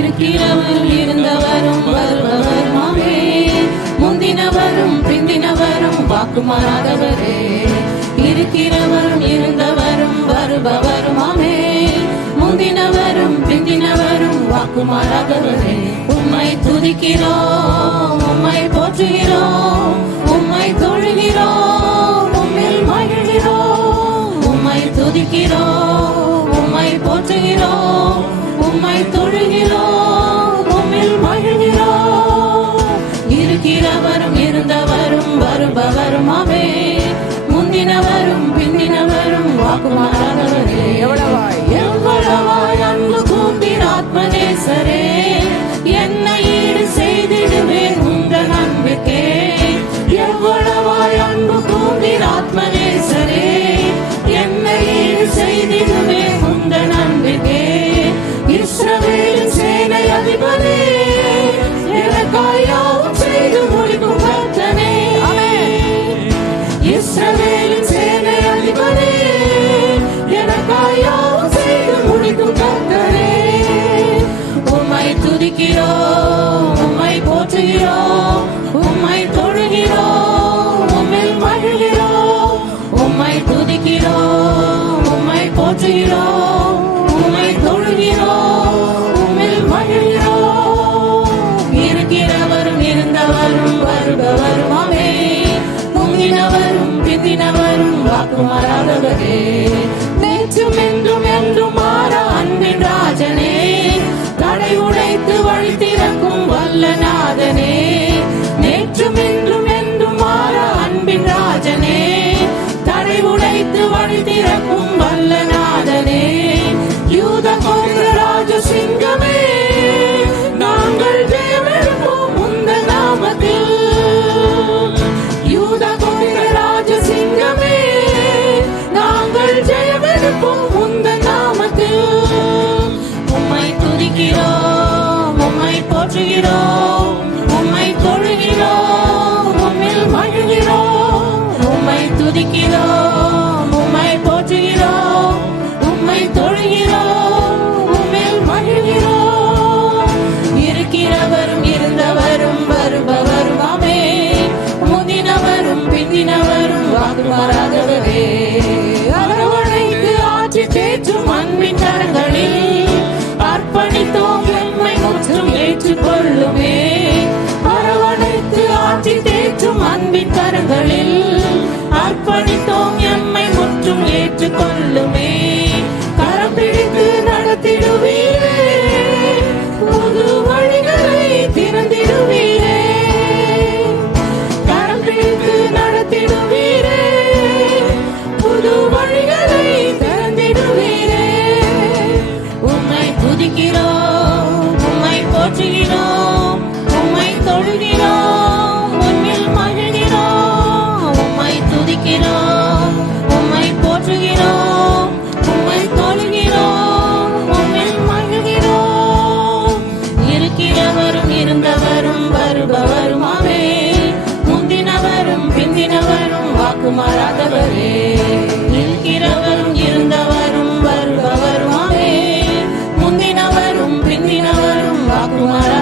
இருக்கிறவரும் இருந்தவரும் வருபவருமாமே, முந்தினவரும் பிந்தினவரும் வாக்குமாறாதவரே. இருக்கிறவரும் இருந்தவரும் வருபவருமாமே, முந்தினவரும் பிந்தினவரும் வாக்குமாறாதவரே. உம்மை துதிக்கிறோம், உம்மை போற்றுகிறோம், உம்மை தொழுகிறோம், உம்மில் மகிழ்கிறோம். உம்மை துதிக்கிறோம், உம்மை போற்றுகிறோம், உம்மை தொழுகிறோம், உம்மில் மகிழ்கிறோம். இருக்கிறவரும் இருந்தவரும் வருபவருமாமே, முந்தினவரும் பிந்தினவரும் வாக்குமாறாதவரே. எவ்வளவாய் அன்பு கூர்ந்தீர் ஆத்மநேசரே, என்னை ஈடு செய்திடுவேன் உங்கள் அன்பிற்கே. எவ்வளவாய் அன்பு கூர்ந்தீர் ஆத்மநேசரே, என்னை ஈடு செய்திடுவேன் உங்கள் அன்பிற்கே. இஸ்ரவேலின் சேனை அதிபரே, எனக்காய் யாவும் செய்து முடிக்கும் கர்த்தனே. இஸ்ரவேலின் சேனை அதிபரே, எனக்காய் யாவும் செய்து முடிக்கும் கர்த்தனே. உம்மை துதிக்கிறோம், உம்மை போற்றுகிறோம், உம்மை தொழுகிறோம், உம்மில் மகிழ்கிறோம். உம்மை துதிக்கிறோம், உம்மை போற்றுகிறோம், உம்மை தொழுகிறோம், உம்மில் மகிழ்கிறோம். இருக்கிறவரும் இருந்தவரும் வருபவருமாமே, முந்தினவரும் பிந்தினவரும் வாக்குமாறாதவரே. நேற்றும் என்றும் என்றும் மாற அன்பின் ராஜனே, தடை உடைத்து வழி திறக்கும் வல்ல நாதனே. நேற்றும் என்றும் என்றும் மாற அன்பின் ராஜனே, தடை உடைத்து வழி திறக்கும் வல்ல நாதனே. யூத கோத்திர ராஜ சிங்கமே, நாங்கள் ஜெயமெடுப்போம் உந்தன் நாமத்தில். யூத கோத்திர ராஜ சிங்கமே, நாங்கள் ஜெயமெடுப்போம் உந்தன் நாமத்தில். உம்மை துதிக்கிறோம், உம்மை போற்றுகிறோம், உம்மை தொழுகிறோம், உம்மில் மகிழ்கிறோம். உம்மை துதிக்கிறோம், உம்மை போற்றுகிறோம், உம்மை தொழுகிறோம், உம்மில் மகிழ்கிறோம். இருக்கிறவரும் இருந்தவரும் வருபவருமாமே, முந்தினவரும் பிந்தினவரும் வாக்குமாறாதவரே. அரவணைத்து ஆட்சி தேற்றும் அன்பின் கரங்களில் அர்ப்பணித்தோம் எம்மை முற்றும் ஏற்றுக்கொள்ளுமே. அரவணைத்து ஆட்சி தேற்றும் அன்பின் கரங்களில் அர்ப்பணித்தோம் எம்மை முற்றும் ஏற்றுக்கொள்ளுமே. கரம் பிடித்து நடத்திடுவீரே, புது வழிகளை திறந்திடுவீரே. கரம் பிடித்து நடத்திடுவீரே, புது வழிகளை திறந்திடுவீரே. உம்மை துதிக்கிறோம், உம்மை போற்றுகிறோம், உம்மை தொழுகிறோம், உம்மில் மகிழ்கிறோம். உம்மை துதிக்கிறோம், உம்மை போற்றுகிறோம், உம்மை தொழுகிறோம், உம்மில் மகிழ்கிறோம். இருக்கிறவரும் இருந்தவரும் வருபவருமாவே, முந்தினவரும் பிந்தினவரும் வாக்குமாறாதவரே. இருக்கிறவரும் இருந்தவரும் வருபவருமாவே, முந்தினவரும் பிந்தினவரும் வாக்குமாறா